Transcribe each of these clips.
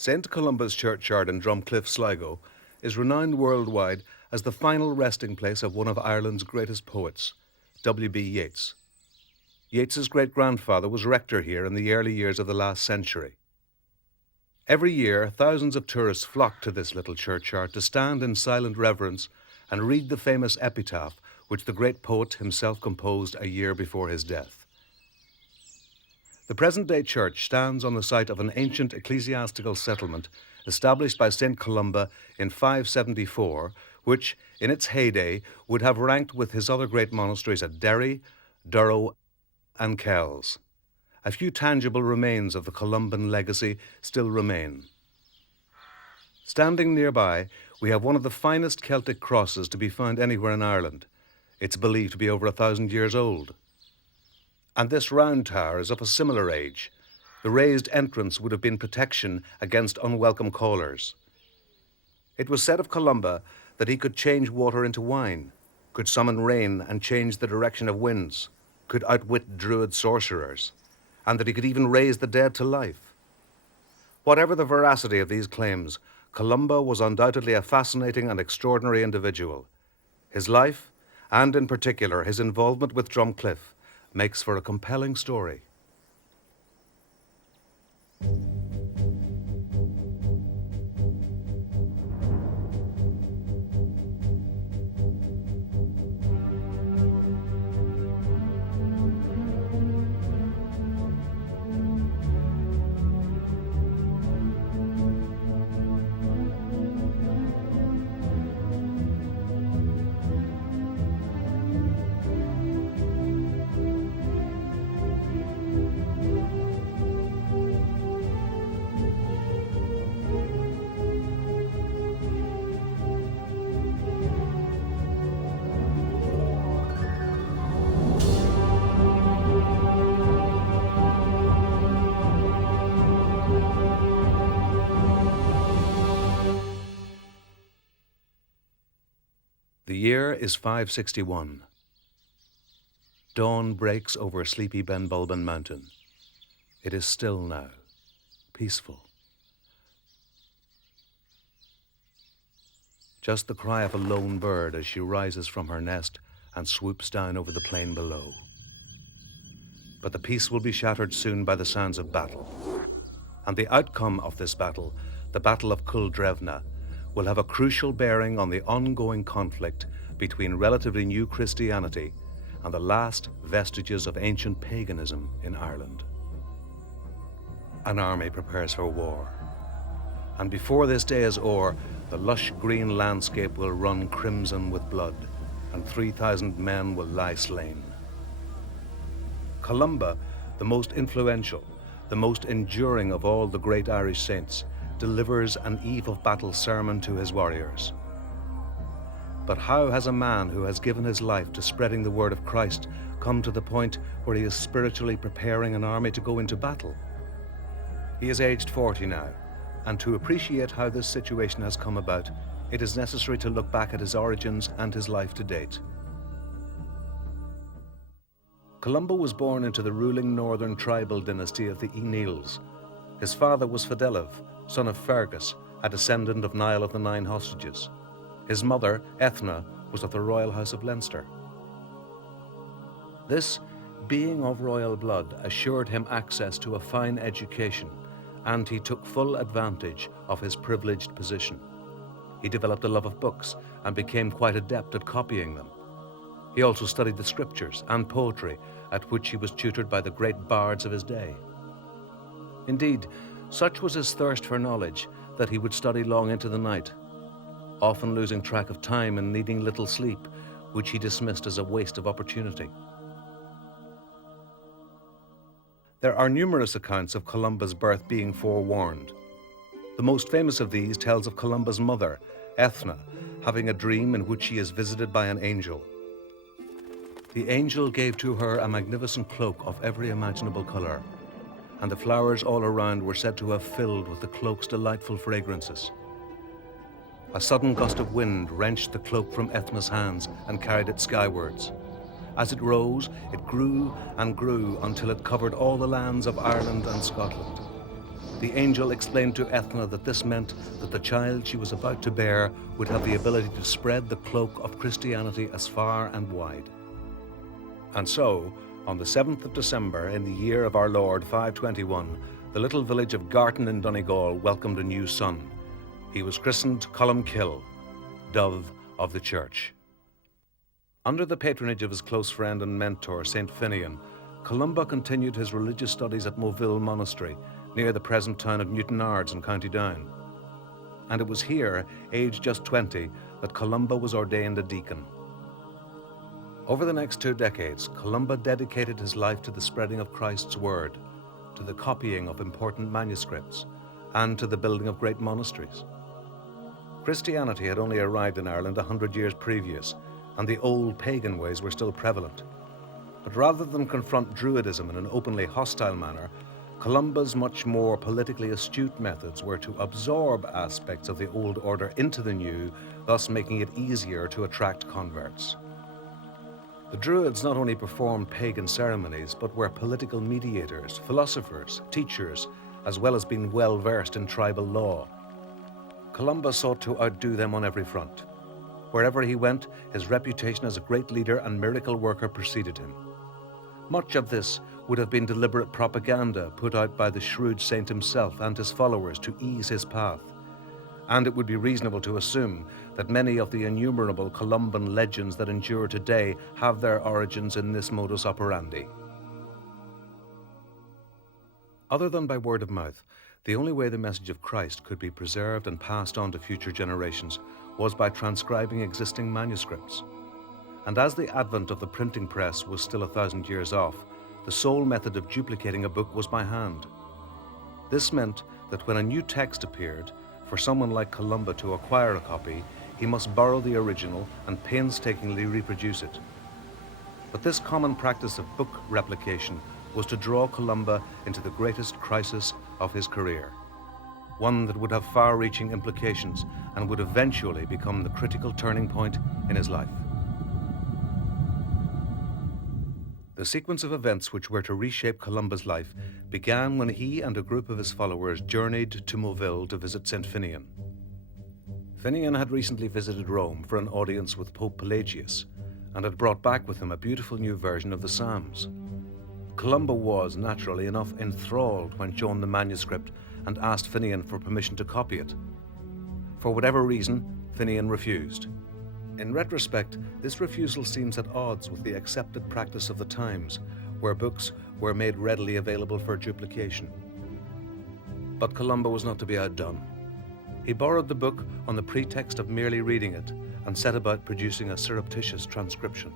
St Columba's churchyard in Drumcliffe, Sligo, is renowned worldwide as the final resting place of one of Ireland's greatest poets, W.B. Yeats. Yeats's great-grandfather was rector here in the early years of the last century. Every year, thousands of tourists flock to this little churchyard to stand in silent reverence and read the famous epitaph which the great poet himself composed a year before his death. The present-day church stands on the site of an ancient ecclesiastical settlement established by St Columba in 574, which, in its heyday, would have ranked with his other great monasteries at Derry, Durrow, and Kells. A few tangible remains of the Columban legacy still remain. Standing nearby, we have one of the finest Celtic crosses to be found anywhere in Ireland. It's believed to be over 1,000 years old. And this round tower is of a similar age. The raised entrance would have been protection against unwelcome callers. It was said of Columba that he could change water into wine, could summon rain and change the direction of winds, could outwit druid sorcerers, and that he could even raise the dead to life. Whatever the veracity of these claims, Columba was undoubtedly a fascinating and extraordinary individual. His life, and in particular his involvement with Drumcliffe, makes for a compelling story. The year is 561. Dawn breaks over sleepy Benbulben Mountain. It is still now, peaceful. Just the cry of a lone bird as she rises from her nest and swoops down over the plain below. But the peace will be shattered soon by the sounds of battle. And the outcome of this battle, the Battle of Culdrevna, will have a crucial bearing on the ongoing conflict between relatively new Christianity and the last vestiges of ancient paganism in Ireland. An army prepares for war, and before this day is o'er, the lush green landscape will run crimson with blood, and 3,000 men will lie slain. Columba, the most influential, the most enduring of all the great Irish saints, delivers an eve of battle sermon to his warriors. But how has a man who has given his life to spreading the word of Christ come to the point where he is spiritually preparing an army to go into battle? He is aged 40 now, and to appreciate how this situation has come about, it is necessary to look back at his origins and his life to date. Columba was born into the ruling northern tribal dynasty of the O'Neills. His father was Fideliv, son of Fergus, a descendant of Niall of the Nine Hostages. His mother, Ethna, was of the royal house of Leinster. This being of royal blood assured him access to a fine education, and he took full advantage of his privileged position. He developed a love of books and became quite adept at copying them. He also studied the scriptures and poetry, at which he was tutored by the great bards of his day. Indeed, such was his thirst for knowledge that he would study long into the night, often losing track of time and needing little sleep, which he dismissed as a waste of opportunity. There are numerous accounts of Columba's birth being forewarned. The most famous of these tells of Columba's mother, Ethna, having a dream in which she is visited by an angel. The angel gave to her a magnificent cloak of every imaginable colour, and the flowers all around were said to have filled with the cloak's delightful fragrances. A sudden gust of wind wrenched the cloak from Ethna's hands and carried it skywards. As it rose, it grew and grew until it covered all the lands of Ireland and Scotland. the angel explained to Ethna that this meant that the child she was about to bear would have the ability to spread the cloak of Christianity as far and wide. And so, on the 7th of December in the year of our Lord 521, the little village of Garton in Donegal welcomed a new son. He was christened Columba, Dove of the Church. Under the patronage of his close friend and mentor, St. Finian, Columba continued his religious studies at Moville Monastery, near the present town of Newtonards in County Down. And it was here, aged just 20, that Columba was ordained a deacon. Over the next 2 decades, Columba dedicated his life to the spreading of Christ's word, to the copying of important manuscripts, and to the building of great monasteries. Christianity had only arrived in Ireland 100 years previous, and the old pagan ways were still prevalent. But rather than confront Druidism in an openly hostile manner, Columba's much more politically astute methods were to absorb aspects of the old order into the new, thus making it easier to attract converts. The Druids not only performed pagan ceremonies, but were political mediators, philosophers, teachers, as well as being well versed in tribal law. Columba sought to outdo them on every front. Wherever he went, his reputation as a great leader and miracle worker preceded him. Much of this would have been deliberate propaganda put out by the shrewd saint himself and his followers to ease his path. And it would be reasonable to assume that many of the innumerable Columban legends that endure today have their origins in this modus operandi. Other than by word of mouth, the only way the message of Christ could be preserved and passed on to future generations was by transcribing existing manuscripts. And as the advent of the printing press was still 1,000 years off, the sole method of duplicating a book was by hand. This meant that when a new text appeared, for someone like Columba to acquire a copy, he must borrow the original and painstakingly reproduce it. But this common practice of book replication was to draw Columba into the greatest crisis of his career, one that would have far-reaching implications and would eventually become the critical turning point in his life. The sequence of events which were to reshape Columba's life began when he and a group of his followers journeyed to Moville to visit St. Finian. Finian had recently visited Rome for an audience with Pope Pelagius and had brought back with him a beautiful new version of the Psalms. Columba was, naturally enough, enthralled when shown the manuscript and asked Finian for permission to copy it. For whatever reason, Finian refused. In retrospect, this refusal seems at odds with the accepted practice of the times, where books were made readily available for duplication. But Columba was not to be outdone. He borrowed the book on the pretext of merely reading it and set about producing a surreptitious transcription.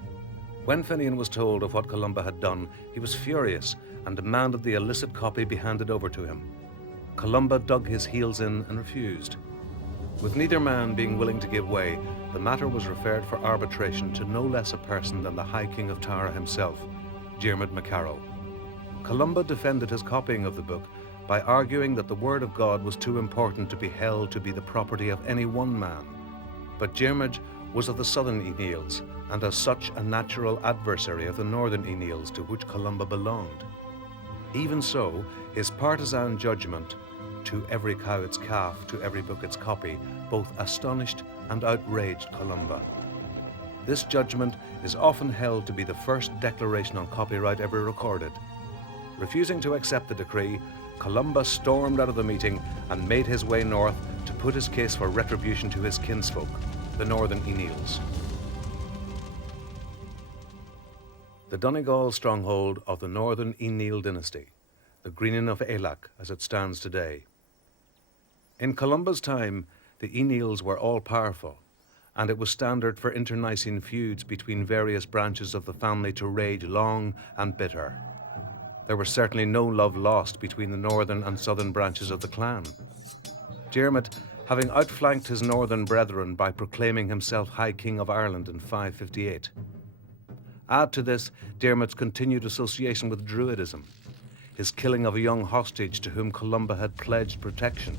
When Finian was told of what Columba had done, he was furious and demanded the illicit copy be handed over to him. Columba dug his heels in and refused. With neither man being willing to give way, the matter was referred for arbitration to no less a person than the High King of Tara himself, Diarmaid MacCarroll. Columba defended his copying of the book by arguing that the word of God was too important to be held to be the property of any one man. But Diarmaid was of the southern Aeneals, and as such a natural adversary of the northern Aeneals to which Columba belonged. Even so, his partisan judgment, to every cow its calf, to every book its copy, both astonished and outraged Columba. This judgment is often held to be the first declaration on copyright ever recorded. Refusing to accept the decree, Columba stormed out of the meeting and made his way north to put his case for retribution to his kinsfolk, the northern Aeneals. The Donegal stronghold of the northern Aeneal dynasty, the Greenan of Eilach as it stands today. In Columba's time, the Aeneals were all-powerful, and it was standard for internecine feuds between various branches of the family to rage long and bitter. There was certainly no love lost between the northern and southern branches of the clan. Diarmaid, having outflanked his northern brethren by proclaiming himself High King of Ireland in 558. Add to this Diarmaid's continued association with Druidism, his killing of a young hostage to whom Columba had pledged protection,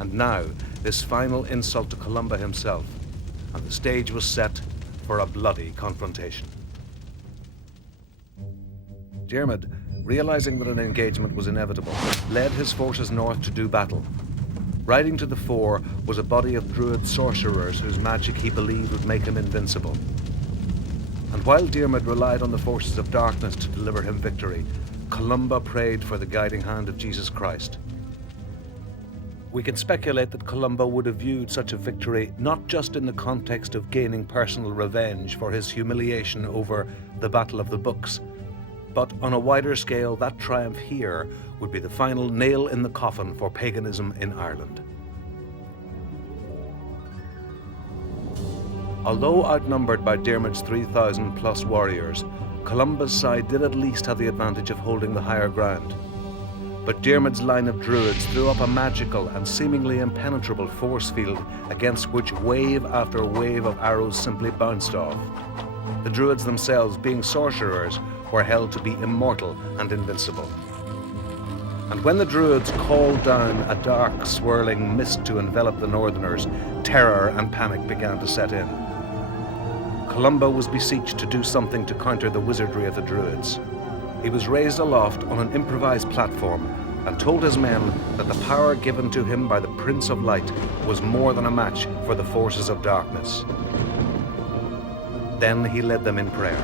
and now this final insult to Columba himself, and the stage was set for a bloody confrontation. Diarmaid, realizing that an engagement was inevitable, led his forces north to do battle. Riding to the fore was a body of druid sorcerers whose magic he believed would make him invincible. And while Diarmid relied on the forces of darkness to deliver him victory, Columba prayed for the guiding hand of Jesus Christ. We can speculate that Columba would have viewed such a victory not just in the context of gaining personal revenge for his humiliation over the Battle of the Books, but on a wider scale, that triumph here would be the final nail in the coffin for paganism in Ireland. Although outnumbered by Diarmaid's 3,000 plus warriors, Columba's side did at least have the advantage of holding the higher ground. But Diarmaid's line of druids threw up a magical and seemingly impenetrable force field against which wave after wave of arrows simply bounced off. The druids themselves, being sorcerers, were held to be immortal and invincible. And when the druids called down a dark, swirling mist to envelop the northerners, terror and panic began to set in. Columba was beseeched to do something to counter the wizardry of the druids. He was raised aloft on an improvised platform and told his men that the power given to him by the Prince of Light was more than a match for the forces of darkness. Then he led them in prayer.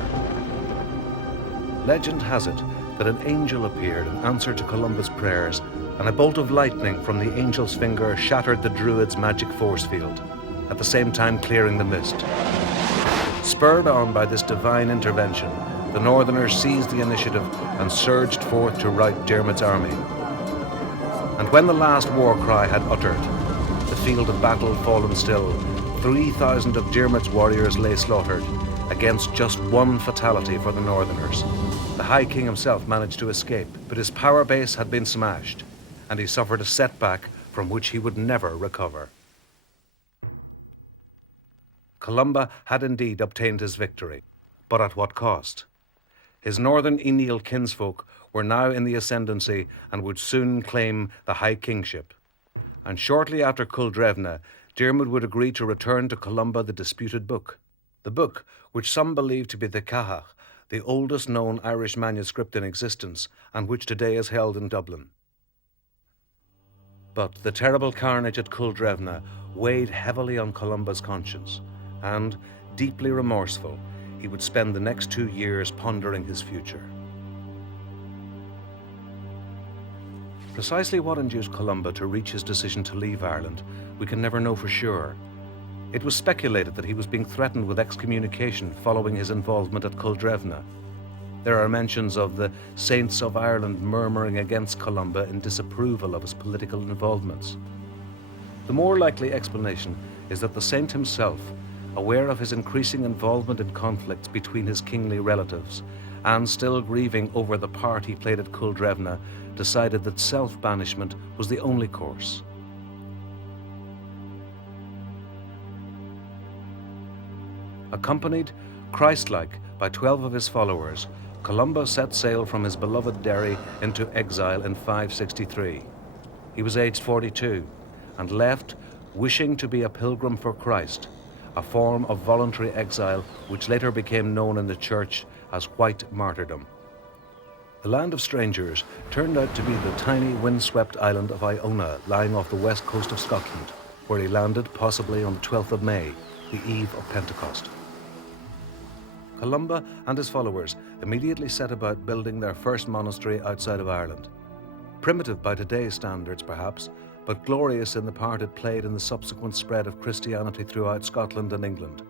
Legend has it that an angel appeared in answer to Columba's prayers, and a bolt of lightning from the angel's finger shattered the druid's magic force field, at the same time clearing the mist. Spurred on by this divine intervention, the northerners seized the initiative and surged forth to rout Diarmaid's army. And when the last war cry had uttered, the field of battle fallen still, 3,000 of Diarmaid's warriors lay slaughtered, against just one fatality for the northerners. The High King himself managed to escape, but his power base had been smashed, and he suffered a setback from which he would never recover. Columba had indeed obtained his victory, but at what cost? His northern Aeneal kinsfolk were now in the ascendancy and would soon claim the High Kingship. And shortly after Culdrevna, Diarmaid would agree to return to Columba the disputed book. The book, which some believe to be the Cathach, the oldest known Irish manuscript in existence, and which today is held in Dublin. But the terrible carnage at Culdrevna weighed heavily on Columba's conscience, and, deeply remorseful, he would spend the next 2 years pondering his future. Precisely what induced Columba to reach his decision to leave Ireland, we can never know for sure. It was speculated that he was being threatened with excommunication following his involvement at Culdrevna. There are mentions of the saints of Ireland murmuring against Columba in disapproval of his political involvements. The more likely explanation is that the saint himself, aware of his increasing involvement in conflicts between his kingly relatives, and still grieving over the part he played at Culdrevna, decided that self-banishment was the only course. Accompanied, Christ-like, by 12 of his followers, Columba set sail from his beloved Derry into exile in 563. He was aged 42 and left wishing to be a pilgrim for Christ, a form of voluntary exile which later became known in the church as white martyrdom. The land of strangers turned out to be the tiny windswept island of Iona, lying off the west coast of Scotland, where he landed possibly on the 12th of May, the eve of Pentecost. Columba and his followers immediately set about building their first monastery outside of Ireland. Primitive by today's standards, perhaps, but glorious in the part it played in the subsequent spread of Christianity throughout Scotland and England.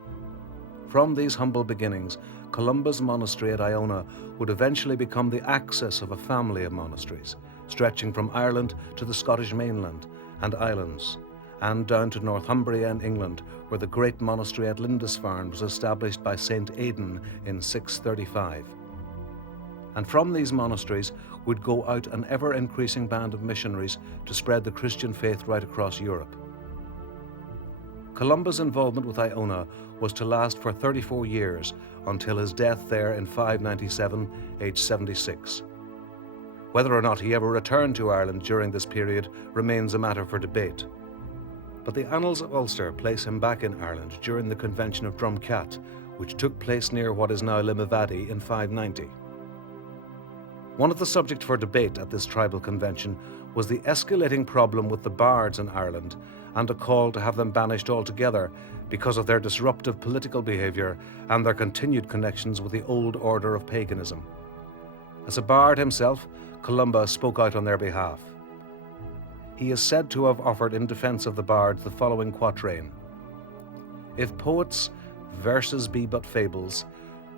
From these humble beginnings, Columba's monastery at Iona would eventually become the axis of a family of monasteries, stretching from Ireland to the Scottish mainland and islands, and down to Northumbria in England, where the great monastery at Lindisfarne was established by St. Aidan in 635. And from these monasteries would go out an ever-increasing band of missionaries to spread the Christian faith right across Europe. Columba's involvement with Iona was to last for 34 years until his death there in 597, aged 76. Whether or not he ever returned to Ireland during this period remains a matter for debate. But the annals of Ulster place him back in Ireland during the Convention of Drumcliffe, which took place near what is now Limavady in 590. One of the subjects for debate at this tribal convention was the escalating problem with the bards in Ireland and a call to have them banished altogether because of their disruptive political behaviour and their continued connections with the old order of paganism. As a bard himself, Columba spoke out on their behalf. He is said to have offered in defence of the bards the following quatrain: "If poets' verses be but fables,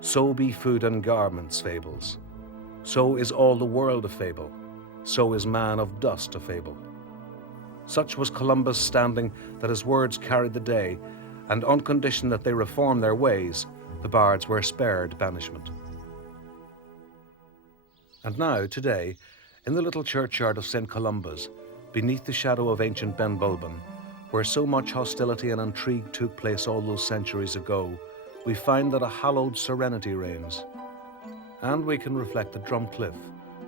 so be food and garments fables. So is all the world a fable, so is man of dust a fable." Such was Columba's standing that his words carried the day, and on condition that they reform their ways, the bards were spared banishment. And now, today, in the little churchyard of St. Columba's, beneath the shadow of ancient Ben Bulben, where so much hostility and intrigue took place all those centuries ago, we find that a hallowed serenity reigns. And we can reflect that Drumcliffe,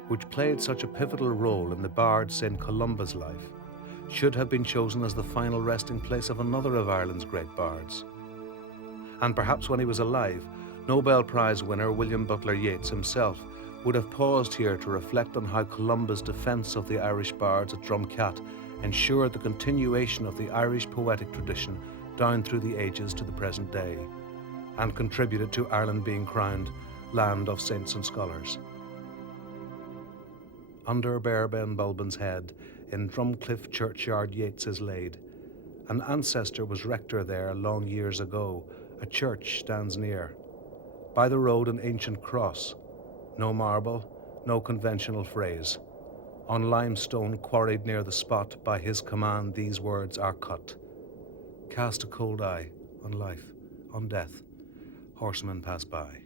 which played such a pivotal role in the bard St. Columba's life, should have been chosen as the final resting place of another of Ireland's great bards. And perhaps when he was alive, Nobel Prize winner William Butler Yeats himself would have paused here to reflect on how Columba's defence of the Irish bards at Drumcat ensured the continuation of the Irish poetic tradition down through the ages to the present day, and contributed to Ireland being crowned land of saints and scholars. Under bare Ben Bulben's head, in Drumcliffe churchyard Yeats is laid. An ancestor was rector there long years ago. A church stands near. By the road an ancient cross. No marble, no conventional phrase. On limestone quarried near the spot, by his command these words are cut: "Cast a cold eye on life, on death, horsemen pass by."